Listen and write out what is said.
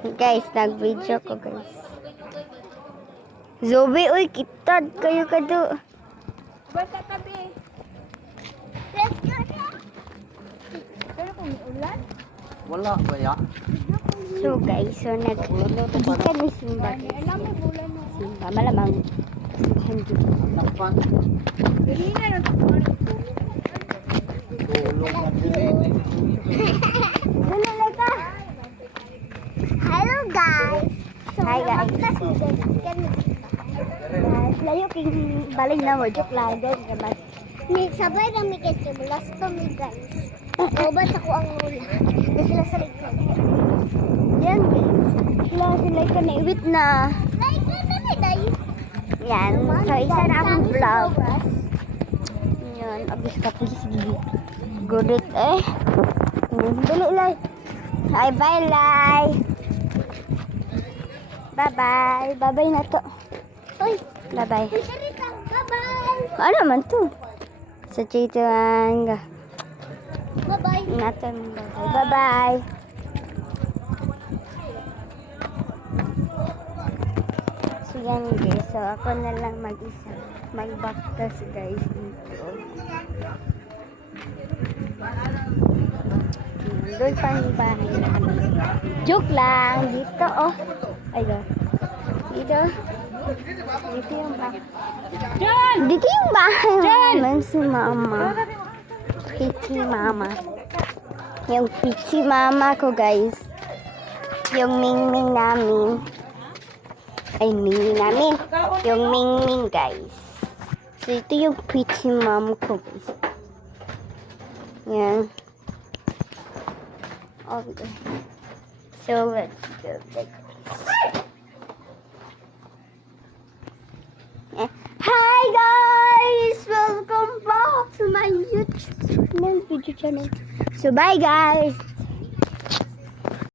Guys, nag-video ko guys. Zoe, uy, kitad kayo kado. Basta tabi. Let's go na. Pero kung ulan? Wala ba ya? So guys, so hindi kami simba. Alam mo bulan mo. Simba, malamang. Hindi. Nakpan. Dili na lang. Tulog ang dili. Hello guys. So, Hi, guys. Layo king baling na mo, joke lang. Guys, May sabay kami kasi bulas to mi guys. Oban sa ko ang ula. Di sila sa likod. yan guys. Sila kaniwit na. Like na ni day. Yan. So, isa na akong vlog. Yan. Abis ka please. Gudit eh. Dali lai. Hi, bye lai. Bye-bye. Bye-bye na to. Uy, Bye-bye. Rita, bye-bye. Ano man to? Sa chitang. Bye-bye. Natin. Bye-bye. So yan guys. So ako na lang mag-isa. Mag-backtest guys dito. Doon pa yung bahay namin. Joke lang. Dito oh. Ayun. Dito. Dito yung bahay. Dito yung bahay namin si mama. Pichi mama. Yung pichi mama ko guys. Yung mingming namin. Ay, mingming namin. Yung mingming guys. So ito yung pichi mama ko guys. Yan. Okay. So let's go like this. Hi guys! Welcome back to my YouTube video channel. So bye guys!